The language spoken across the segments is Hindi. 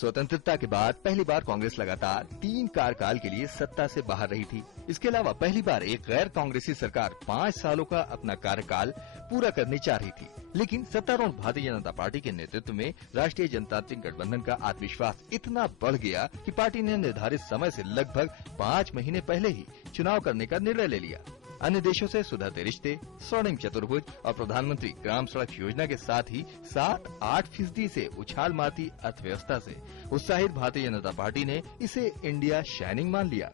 स्वतंत्रता के बाद पहली बार कांग्रेस लगातार 3 कार्यकाल के लिए सत्ता से बाहर रही थी। इसके अलावा पहली बार एक गैर कांग्रेसी सरकार 5 सालों का अपना कार्यकाल पूरा करने जा रही थी। लेकिन सत्तारूढ़ भारतीय जनता पार्टी के नेतृत्व में राष्ट्रीय जनतांत्रिक गठबंधन का आत्मविश्वास इतना बढ़ गया कि पार्टी ने निर्धारित समय से लगभग 5 महीने पहले ही चुनाव करने का निर्णय ले लिया। अन्य देशों से सुधरते रिश्ते, स्वर्णिम चतुर्भुज और प्रधानमंत्री ग्राम सड़क योजना के साथ ही 7-8% से उछाल मारती अर्थव्यवस्था से उत्साहित भारतीय जनता पार्टी ने इसे इंडिया शाइनिंग मान लिया।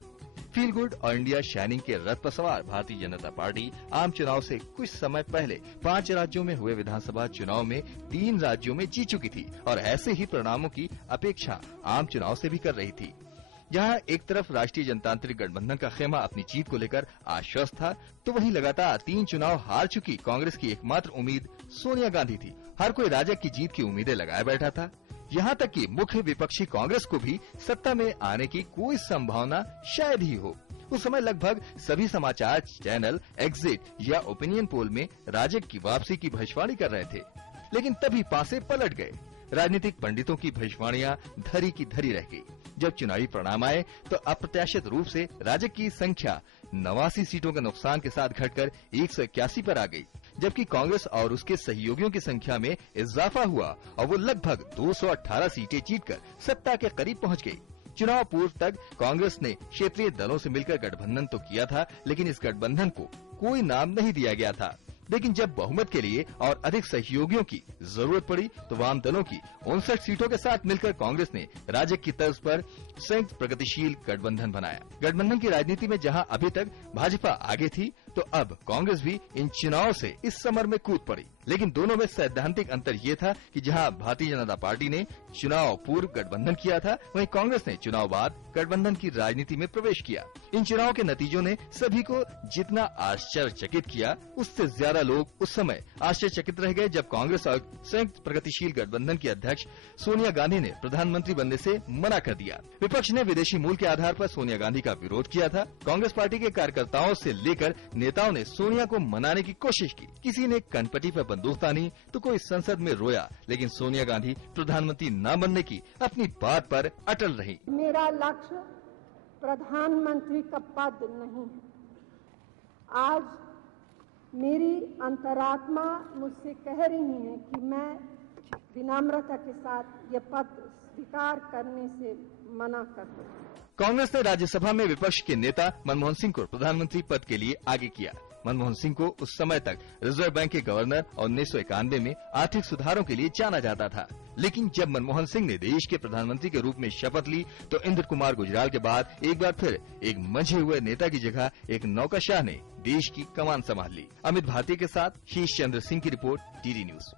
फील गुड और इंडिया शाइनिंग के रथ पर सवार भारतीय जनता पार्टी आम चुनाव से कुछ समय पहले 5 राज्यों में हुए विधानसभा चुनाव में 3 राज्यों में जीत चुकी थी और ऐसे ही परिणामों की अपेक्षा आम चुनाव से भी कर रही थी। जहां एक तरफ राष्ट्रीय जनतांत्रिक गठबंधन का खेमा अपनी जीत को लेकर आश्वस्त था, तो वहीं लगातार 3 चुनाव हार चुकी कांग्रेस की एकमात्र उम्मीद सोनिया गांधी थी। हर कोई राजग की जीत की उम्मीदें लगाए बैठा था। यहां तक कि मुख्य विपक्षी कांग्रेस को भी सत्ता में आने की कोई संभावना शायद ही हो। उस समय लगभग सभी समाचार चैनल एग्जिट या ओपिनियन पोल में राजग की वापसी की भविष्यवाणी कर रहे थे। लेकिन तभी पासे पलट गए। राजनीतिक पंडितों की भविष्यवाणियां धरी की धरी रह गई। जब चुनावी परिणाम आए तो अप्रत्याशित रूप से राजग की संख्या 89 सीटों के नुकसान के साथ घटकर 181 पर आ गई, जबकि कांग्रेस और उसके सहयोगियों की संख्या में इजाफा हुआ और वो लगभग 218 सीटें जीतकर सत्ता के करीब पहुंच गई। चुनाव पूर्व तक कांग्रेस ने क्षेत्रीय दलों से मिलकर गठबंधन तो किया था, लेकिन इस गठबंधन को कोई नाम नहीं दिया गया था। लेकिन जब बहुमत के लिए और अधिक सहयोगियों की जरूरत पड़ी तो वाम दलों की 59 सीटों के साथ मिलकर कांग्रेस ने राजग की तर्ज पर संयुक्त प्रगतिशील गठबंधन बनाया। गठबंधन की राजनीति में जहां अभी तक भाजपा आगे थी, तो अब कांग्रेस भी इन चुनाव से इस समर में कूद पड़ी। लेकिन दोनों में सैद्धांतिक अंतर ये था कि जहां भारतीय जनता पार्टी ने चुनाव पूर्व गठबंधन किया था, वहीं कांग्रेस ने चुनाव बाद गठबंधन की राजनीति में प्रवेश किया। इन चुनाव के नतीजों ने सभी को जितना आश्चर्यचकित किया, उससे ज्यादा लोग उस समय आश्चर्यचकित रह गए जब कांग्रेस और संयुक्त प्रगतिशील गठबंधन की अध्यक्ष सोनिया गांधी ने प्रधानमंत्री बनने से मना कर दिया। विपक्ष ने विदेशी मूल के आधार पर सोनिया गांधी का विरोध किया था। कांग्रेस पार्टी के कार्यकर्ताओं से लेकर नेताओं ने सोनिया को मनाने की कोशिश की। किसी ने कनपटी पर बंदूक तानी तो कोई संसद में रोया, लेकिन सोनिया गांधी प्रधानमंत्री न बनने की अपनी बात पर अटल रही। मेरा लक्ष्य प्रधानमंत्री का पद नहीं है। आज मेरी अंतरात्मा मुझसे कह रही है कि मैं विनम्रता के साथ ये पद स्वीकार करने से मना कर दूं। कांग्रेस ने राज्यसभा में विपक्ष के नेता मनमोहन सिंह को प्रधानमंत्री पद के लिए आगे किया। मनमोहन सिंह को उस समय तक रिजर्व बैंक के गवर्नर और 1991 में आर्थिक सुधारों के लिए जाना जाता था। लेकिन जब मनमोहन सिंह ने देश के प्रधानमंत्री के रूप में शपथ ली, तो इंद्र कुमार गुजराल के बाद एक बार फिर एक मंझे हुए नेता की जगह एक नौकरशाह ने देश की कमान संभाल ली। अमित भारती के साथ शीश चंद्र सिंह की रिपोर्ट, DD न्यूज।